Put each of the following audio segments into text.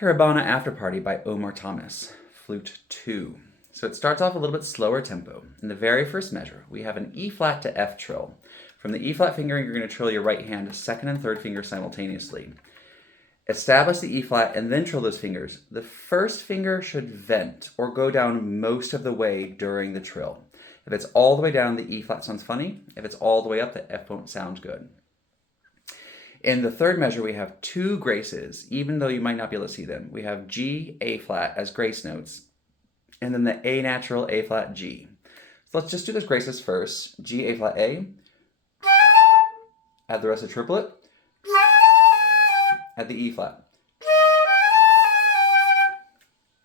Caribana Afterparty by Omar, Flute 2. So it starts off a little bit slower tempo. In the very first measure, we have an E flat to F trill. From the E flat fingering, you're going to trill your right hand, second and third finger simultaneously. Establish the E flat and then trill those fingers. The first finger should vent or go down most of the way during the trill. If it's all the way down, the E flat sounds funny. If it's all the way up, the F won't sound good. In the third measure, we have two graces, even though you might not be able to see them. We have G, A flat as grace notes, and then the A natural, A flat, G. So let's just do those graces first. G, A flat, A. Add the rest of triplet. Add the E flat.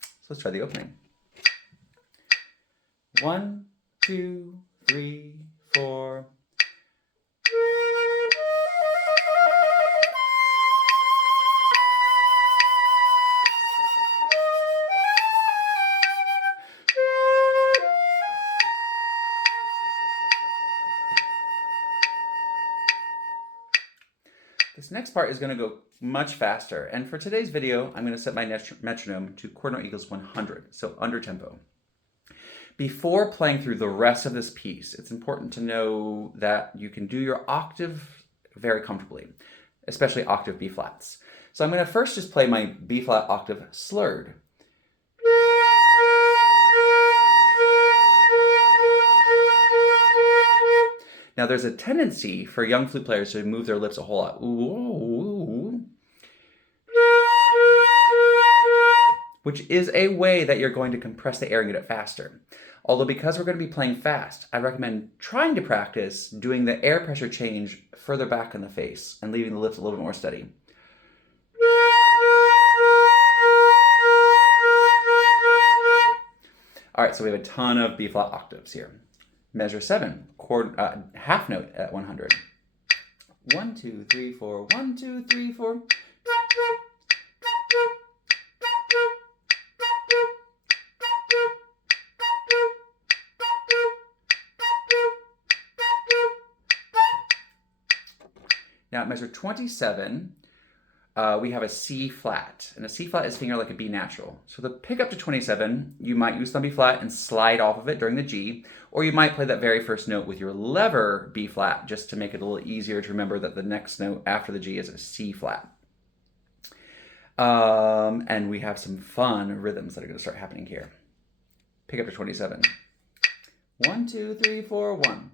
So let's try the opening. 1, 2, 3, 4. This next part is going to go much faster, and for today's video, I'm going to set my metronome to quarter note equals 100, so under tempo. Before playing through the rest of this piece, it's important to know that you can do your octave very comfortably, especially octave B flats. So I'm going to first just play my B flat octave slurred. Now there's a tendency for young flute players to move their lips a whole lot, which is a way that you're going to compress the air and get it faster. Although because we're going to be playing fast, I recommend trying to practice doing the air pressure change further back in the face and leaving the lips a little bit more steady. All right, so we have a ton of B flat octaves here. Measure 7, half note at 100. 1, 2, 3, 4, 1, 2, 3, 4. Now at measure 27, we have a C flat, and a C flat is fingered like a B natural. So the pick up to 27, you might use thumb B flat and slide off of it during the G, or you might play that very first note with your lever B flat just to make it a little easier to remember that the next note after the G is a C flat. And we have some fun rhythms that are going to start happening here. Pick up to 27. 1, 2, 3, 4, 1.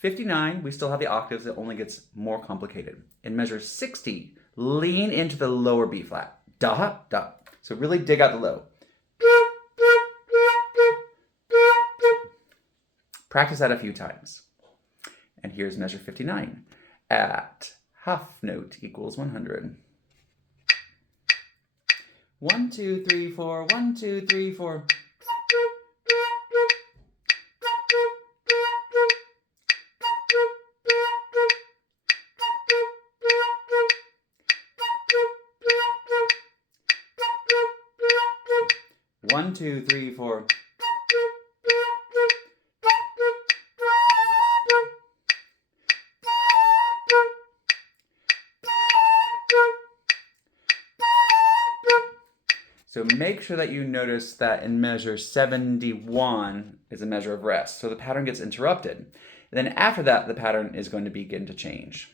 '59, we still have the octaves, it only gets more complicated. In measure 60, lean into the lower B flat. Da, da. So really dig out the low. Practice that a few times. And here's measure 59 at half note equals 100. 1, 2, 3, 4, 1, 2, 3, 4. One, two, three, four. So make sure that you notice that in measure 71 is a measure of rest. So the pattern gets interrupted. And then after that, the pattern is going to begin to change.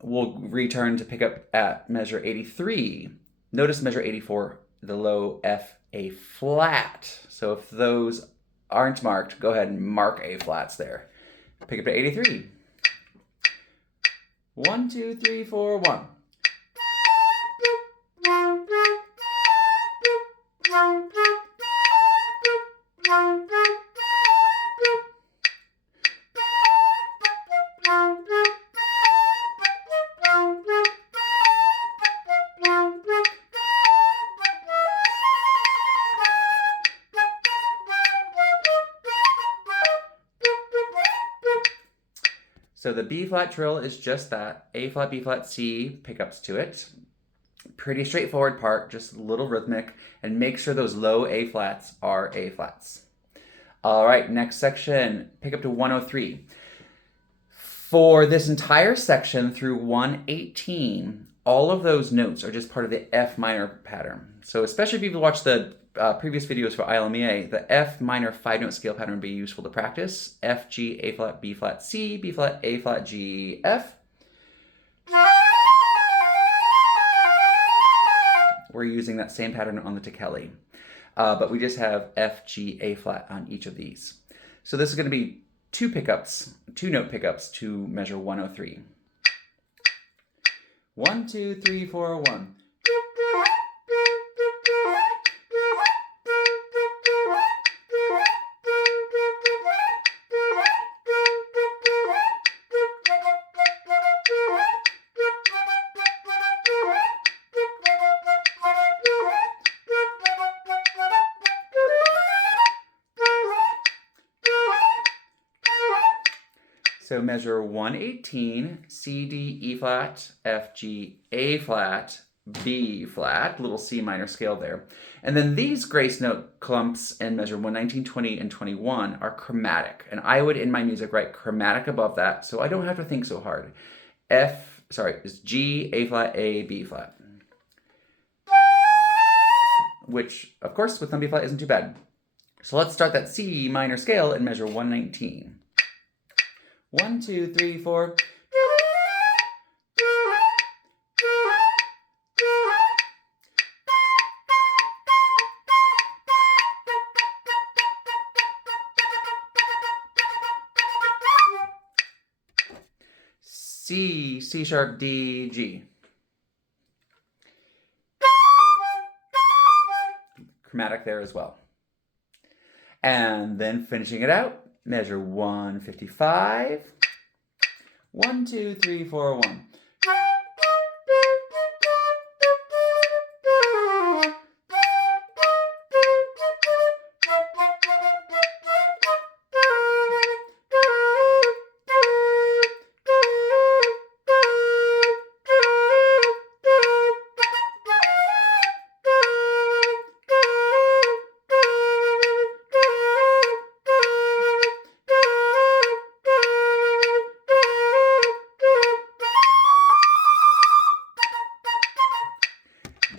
We'll return to pick up at measure 83. Notice measure 84, the low F, A flat. So if those aren't marked, go ahead and mark A flats there. Pick up to 83. 1, 2, 3, 4, 1. So the B flat trill is just that, A flat, B flat, C, pickups to it. Pretty straightforward part, just a little rhythmic, and make sure those low A flats are A flats. All right, next section, pick up to 103. For this entire section through 118, all of those notes are just part of the F minor pattern. So especially if you've watched the previous videos for ILMEA, the F minor 5-note scale pattern would be useful to practice. F, G, A flat, B flat, C, B flat, A flat, G, F. We're using that same pattern on the tekeli, but we just have F, G, A flat on each of these. So this is going to be two note pickups to measure 103. 1, 2, 3, 4, 1. So measure 118, C, D, E flat, F, G, A flat, B flat, little C minor scale there. And then these grace note clumps in measure 119, 20, and 21 are chromatic. And I would, in my music, write chromatic above that, so I don't have to think so hard. It's G, A flat, A, B flat. Which, of course, with some B flat isn't too bad. So let's start that C minor scale and measure 119. 1, 2, 3, 4. C, C sharp, D, G. Chromatic there as well. And then finishing it out, measure 155. 1, 2, 3, 4, 1.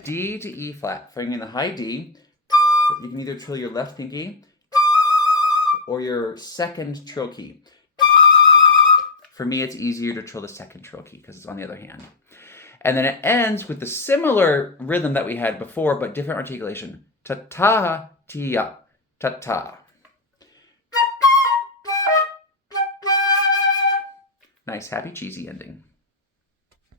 D to E flat, fingering the high D. You can either trill your left pinky or your second trill key. For me, it's easier to trill the second trill key because it's on the other hand. And then it ends with the similar rhythm that we had before, but different articulation. Ta-ta, tia, ta-ta. Nice, happy, cheesy ending.